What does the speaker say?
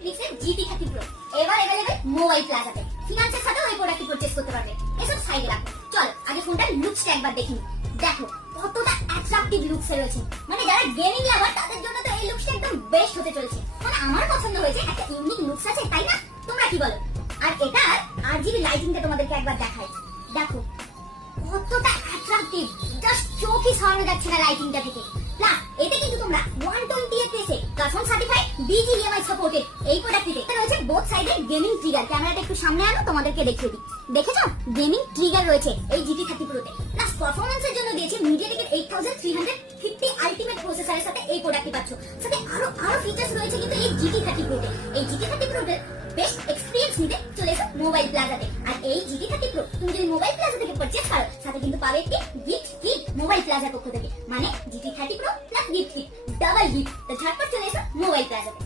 ইলেকট্রিক্সের GT 30 Pro এবার available mobile প্লাজাতে। ফিনান্সের সাথেও এই প্রোডাক্টটি পারচেজ করতে পারবে। এসব সাইডে রাখো, চল আগে ফোনটার লুকসটা একবার দেখি। দেখো কতটা অ্যাট্রাকটিভ লুকস রয়েছে, মানে যারা গেমিং লাভার তাদের জন্য তো এই লুকসটা একদম বেস্ট হতে চলেছে। মানে আমার পছন্দ হয়েছে, একটা ইউনিক লুকস আছে, তাই না? তোমরা কি বলো? আর এটার RGB লাইটিংটা তোমাদেরকে একবার দেখাই। দেখো কতটা অ্যাট্রাকটিভ, জাস্ট চোখই সরানো যাচ্ছে না লাইটিংটা থেকে। প্লাস এতে কিন্তু তোমরা 120 fps এ কার্বন সার্টিফাইড BGMI সাপোর্টেড এই প্রোডাক্টটিতে রয়েছে বোথ সাইডে গেমিং ট্রিগার। ক্যামেরাটা একটু সামনে আনো, তোমাদেরকে দেখিয়ে দিই। দেখেছো গেমিং ট্রিগার রয়েছে এই GT 30 Pro তে। প্লাস পারফরম্যান্সের জন্য দিয়েছে MediaTek 8350 আলটিমেট প্রসেসরের সাথে এই প্রোডাক্টটি পাচ্ছ। সাথে আরো ফিচারস রয়েছে কিন্তু এই GT 30 Pro তে। এই GT 30 Pro তে বেস্ট এক্সপেরিয়েন্স নিতে চলে এসো মোবাইল প্লাজাতে। আর এই GT 30 Pro তুমি যদি মোবাইল প্লাজা থেকে পারচেজ করো, সাথে কিন্তু পাবে একটি গিফট কিট মোবাইল প্লাজার পক্ষ থেকে। মানে GT 30 Pro plus gift kit, double gift. তো ঝটপট চলে এসো মোবাইল প্লাজা।